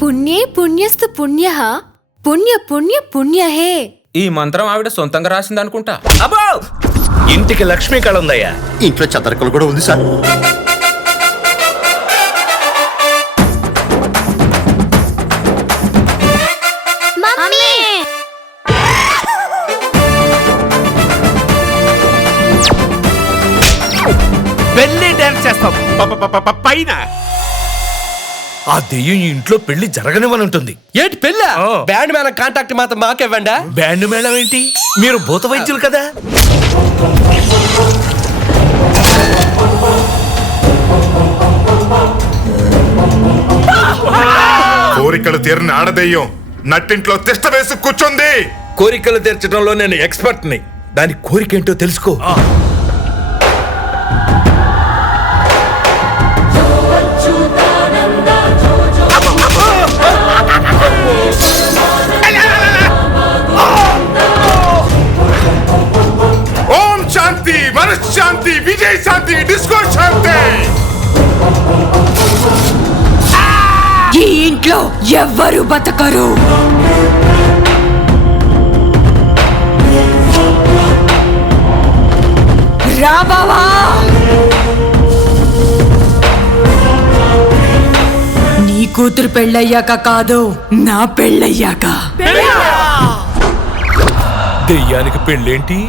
పుణ్యే పుణ్యస్తు పుణ్యః పుణ్య పుణ్య పుణ్యహే. ఈ మంత్రం ఆవిడ సొంతంగా రాసిందనుకుంటా. అబ్బో, ఇంటికి లక్ష్మీ కళ ఉందయ్యా. ఇంట్లో చదరకలు కూడా ఉంది సార్. పెళ్లి డాన్స్ చేస్తాం పైన. ఆ దెయ్యం ఇంట్లో పెళ్లి జరగనివని ఉంటుంది. ఏంటి పెళ్ళా? బ్యాండ్ మేళం కాంటాక్ట్ మాత్రం మాకేవ్వండా? బ్యాండ్ మేళం ఏంటి? మీరు భూత వైద్యులు కదా. కోరికలు తీరిన ఆడదెయ్యం నట్టింట్లో తిష్ట వేసి కూర్చుంది. కోరికలు తీర్చడంలో నేను ఎక్స్పర్ట్ ని. దాని కోరికేంటో తెలుసుకో. ఓం శాంతి, మనశ్శాంతి, విజయ శాంతి, డిస్కో శాంతి. ఈ ఇంట్లో ఎవ్వరు బతకరు. రా బావా. నీ కూతురు పెళ్ళయ్యాక కాదు, నా పెళ్ళయ్యాక. దెయ్యానికి పెళ్ళేంటి?